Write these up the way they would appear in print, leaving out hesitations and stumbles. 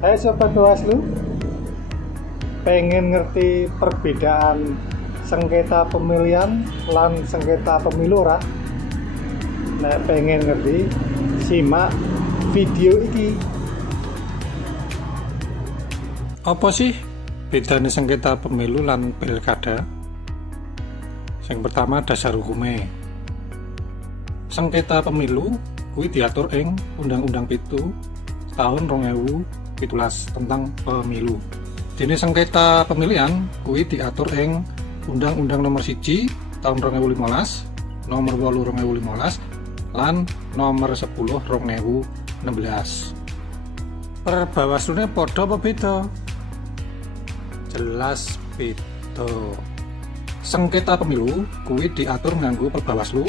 Hai Sobat Bawaslu, pengen ngerti perbedaan sengketa pemilihan lan sengketa pemilu ora? Nek pengen ngerti, simak video ini. Apa sih bedanya sengketa pemilu lan pilkada? Yang pertama, dasar hukumnya. Sengketa pemilu kuwi diatur ing Undang-Undang 7 tahun 2017 tentang pemilu. Dene sengketa pemilihan kuwi diatur ing Undang-Undang nomor 1 tahun 2015, nomor 8 2015 lan nomor 10 2016. Perbawaslune padha apa beda? Jelas beda. Sengketa pemilu kuwi diatur nganggo Perbawaslu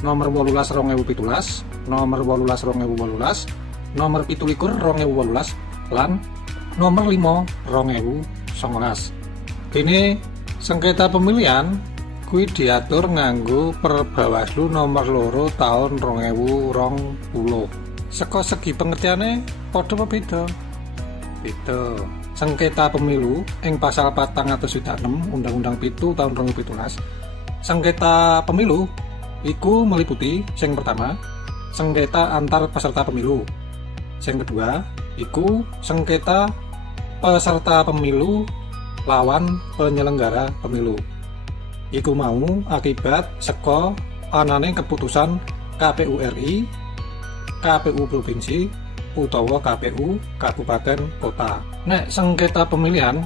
nomor 18 2017, nomor 18 2018, nomor 17 2018 lan nomor 5 2019. Dene sengketa pemilihan kuwi diatur nganggo Perbawaslu nomor 2 tahun 2020. Saka segi pengertiane padha apa beda? Beda. Sengketa pemilu ing pasal 406 Undang-Undang 7 tahun 2017. Sengketa pemilu iku meliputi sing pertama, sengketa antar peserta pemilu. Sing kedua, iku sengketa peserta pemilu lawan penyelenggara pemilu. Iku mau akibat saka anane keputusan KPU RI, KPU provinsi utawa KPU kabupaten kota. Nek sengketa pemilihan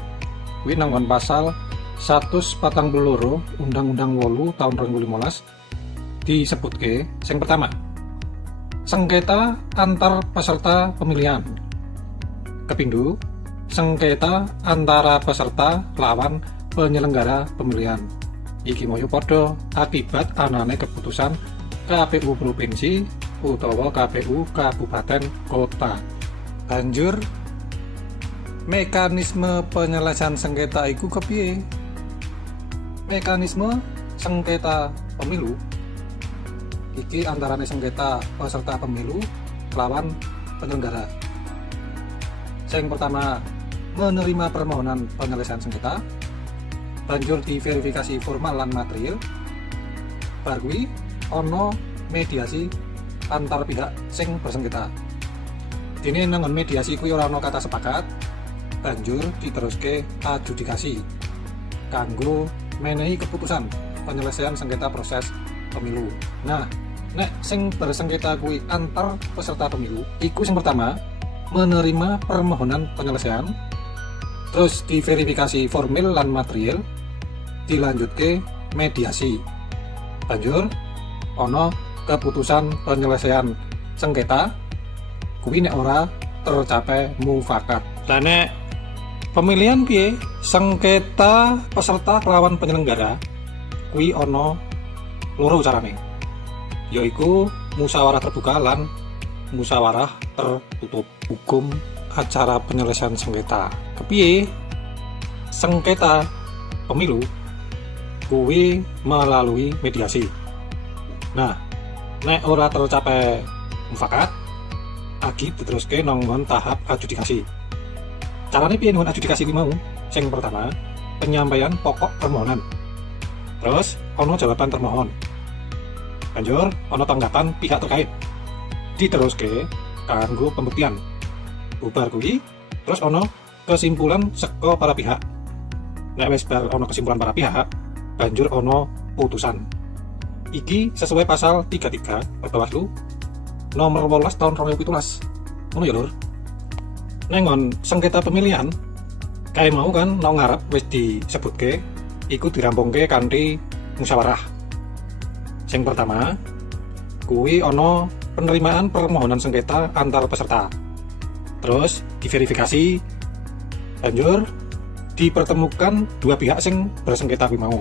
kuwi nanggon pasal 142 Undang-Undang 8 tahun 2015 disebutke sing pertama, sengketa antar peserta pemilihan. Kepindho, sengketa antara peserta lawan penyelenggara pemilihan. Iki moyo padha akibat anane keputusan KPU provinsi utawa KPU kabupaten kota. Banjur mekanisme penyelesaian sengketa iku kepiye? Mekanisme sengketa pemilu iki antarane sengketa peserta pemilu lawan penyelenggara. Yang pertama, menerima permohonan penyelesaian sengketa, banjur diverifikasi formal lan material, bar kuwi ana mediasi antar pihak sing bersengketa. Dene nang mediasi kuwi ora ana kata sepakat, banjur diteruske adjudikasi kanggo menehi keputusan penyelesaian sengketa proses pemilu. Nah, nek sing bersengketa kuwi antar peserta pemilu, iku sing pertama menerima permohonan penyelesaian, terus diverifikasi formil lan material, dilanjutke mediasi, banjur ana keputusan penyelesaian sengketa kuwi nek ora tercapai mufakat. Lah nek pemilihan piye? Sengketa peserta lawan penyelenggara kuwi ana loro carane, yaiku musyawarah terbuka lan musyawarah tertutup. Hukum acara penyelesaian sengketa kepiye? Sengketa pemilu kuwi melalui mediasi. Nah, nek ora tercapai mufakat, lagi diteruske nonggon tahap adjudikasi. Carane piye nonggon adjudikasi iki mau? Sing pertama, penyampaian pokok permohonan. Terus ono jawaban termohon. Banjur ono tanggapan pihak terkait. Diteruske kanggo pembuktian. Bubar kuwi terus ono kesimpulan saka para pihak. Nek wis bar ono kesimpulan para pihak, banjur ono putusan. Iki sesuai pasal 33 Perbawaslu nomor 18 tahun 2017. Ngono ya, Lur. Nengon sengketa pemilihan kae mau kan nang ngarep wis disebutke iku dirampungke kanthi musyawarah. Sing pertama kuwi ana penerimaan permohonan sengketa antar peserta, terus diverifikasi, banjur dipertemukan dua pihak sing bersengketa kuwi mau,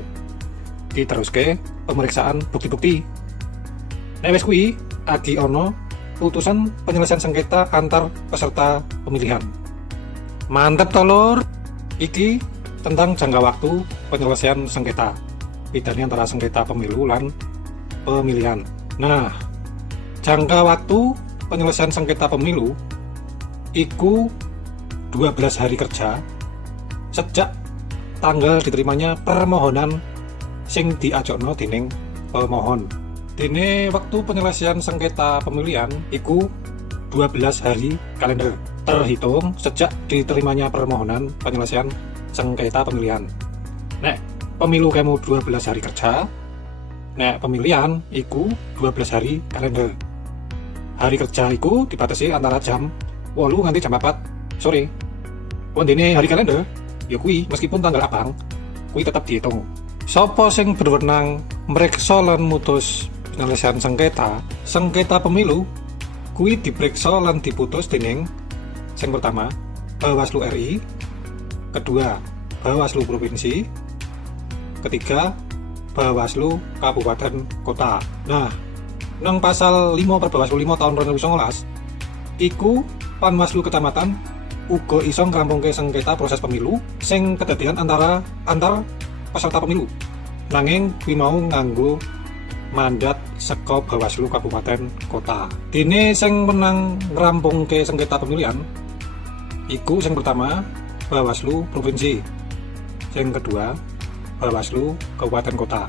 diteruske pemeriksaan bukti-bukti. Nek wis kuwi agi ana putusan penyelesaian sengketa antar peserta pemilihan. Mantep to, Lur. Iki tentang jangka waktu penyelesaian sengketa, bedanya antara sengketa pemilu lan pemilihan. Nah, jangka waktu penyelesaian sengketa pemilu iku 12 hari kerja sejak tanggal diterimanya permohonan sing diajokno dening pemohon. Dene waktu penyelesaian sengketa pemilihan iku 12 hari kalender terhitung sejak diterimanya permohonan penyelesaian sengketa pemilihan. Nek pemilu kamu 12 hari kerja, nek pemilihan iku 12 hari kalender. Hari kerja iku dibatasi antara jam 8 nganti jam 4 sore. Wondene hari kalender ya kuwi meskipun tanggal abang kuwi tetap dihitung. Sopo sing berwenang mreksa lan mutus penyelesaian sengketa pemilu kuwi diperiksa lan diputus dening sing pertama Bawaslu RI, kedua Bawaslu Provinsi, ketiga Bawaslu Kabupaten Kota. Nah, nang pasal 5 per Bawaslu 5 tahun 2019 iku Panwaslu Kecamatan uga iso ngrampungke sengketa proses pemilu sing kedadian antar peserta pemilu. Nanging kuwi mau nganggo mandat saka Bawaslu Kabupaten Kota. Dene sing menang ngrampungke sengketa pemilihan iku sing pertama Bawaslu Provinsi, sing kedua Bawaslu Kabupaten Kota.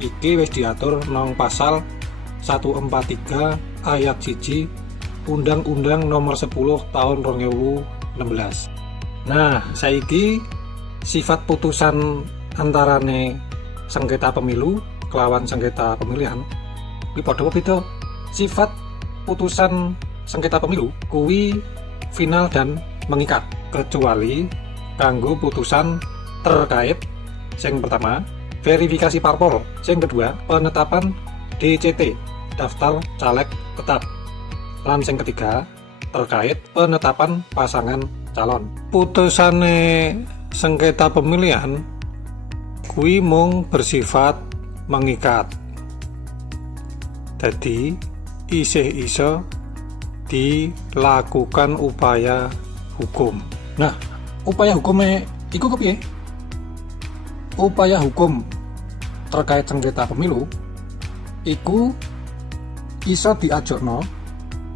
Iki wis diatur nang pasal 143 ayat 1 Undang-Undang Nomor 10 Tahun 2016. Nah, saiki sifat putusan antarane sengketa pemilu kelawan sengketa pemilihan kuwi padha beda. Sifat putusan sengketa pemilu kuwi final dan mengikat kecuali kanggo putusan terkait sing pertama verifikasi parpol, sing kedua penetapan DCT daftar caleg tetap, lan sing ketiga terkait penetapan pasangan calon. Putusane sengketa pemilihan kuwi mung bersifat mengikat, jadi isih-iso dilakukan upaya hukum. Nah, upaya hukumnya iku kepiye? Upaya hukum terkait sengketa pemilu iku iso diajokno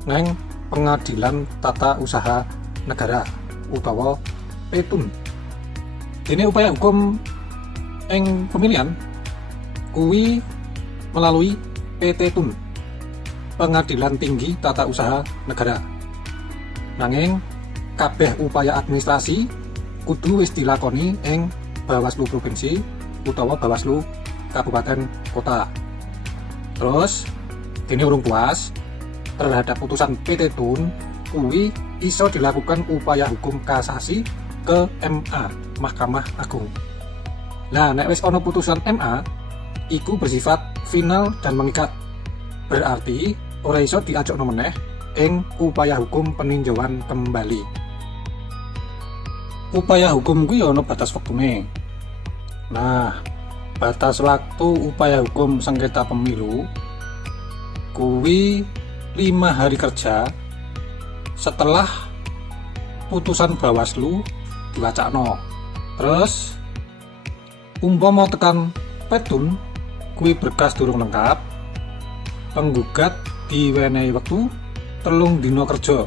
neng Pengadilan Tata Usaha Negara utawa PETUN. Dene upaya hukum ing pemilihan kuwi melalui PTTUN, Pengadilan Tinggi Tata Usaha Negara. Nanging kabeh upaya administrasi kudu wis dilakoni ing Bawaslu Provinsi utawa Bawaslu Kabupaten Kota. Terus dene urung puas terhadap putusan PTTUN kuwi iso dilakukan upaya hukum kasasi ke MA, Mahkamah Agung. Nah, nek wis ana putusan MA iku bersifat final dan mengikat. Berarti ora iso diajokno meneh ing upaya hukum peninjauan kembali. Upaya hukum kuwi ana batas wektune. Nah, batas waktu upaya hukum sengketa pemilu kuwi 5 hari kerja setelah putusan Bawaslu diwacakno. Terus umpama tekan PETUN kuwi berkas durung lengkap, penggugat diwenehi wektu 3 dina kerja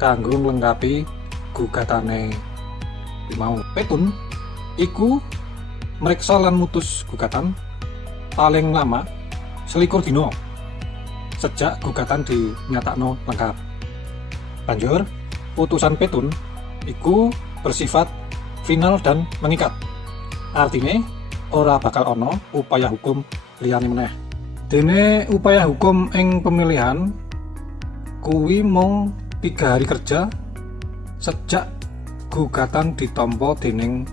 kanggo nglengkapi gugatane mau. PETUN iku mreksa lan mutus gugatan paling lama 21 dina sejak gugatan dinyatakno lengkap. Banjur putusan PETUN iku bersifat final dan mengikat. Artinya ora bakal ono upaya hukum liyane meneh. Dene upaya hukum ing pemilihan kuwi mung 3 hari kerja sejak gugatan ditampa dening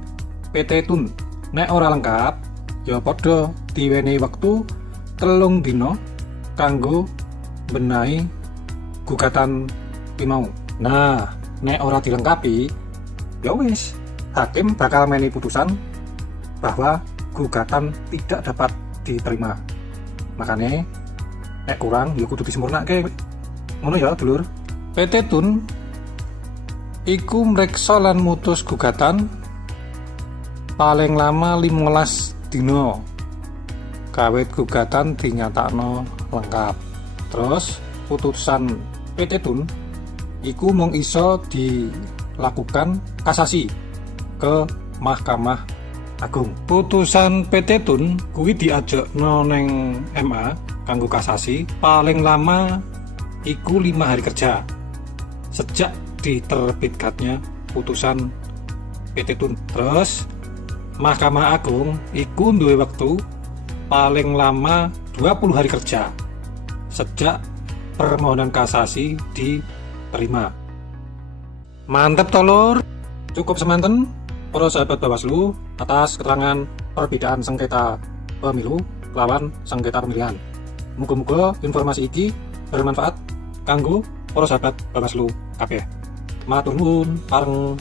PTTUN. Nek ora lengkap ya padha diwenehi wektu 3 dina kanggo benahi gugatan mau. Nah, nek ora dilengkapi ya wis hakim bakal menehi putusan bahwa gugatan tidak dapat diterima. Makanya nek kurang ya kudu disempurnake. Ngono ya, dulur. PTTUN iku mreksa lan mutus gugatan paling lama 15 dina kawit gugatan dinyatakno lengkap. Terus putusan PTTUN iku mung iso lakukan kasasi ke Mahkamah Agung. Putusan PT Tun kuwi diajakno neng MA kanggo kasasi paling lama iku 5 hari kerja sejak diterbitkannya putusan PT Tun. Terus Mahkamah Agung iku duwe wektu paling lama 20 hari kerja sejak permohonan kasasi diterima. Mantep tolor. Cukup semanten para sahabat Bawaslu atas keterangan perbedaan sengketa pemilu lawan sengketa pemilihan. Muga-muga informasi iki bermanfaat kanggo para sahabat Bawaslu kabeh. Matur nuwun, pareng.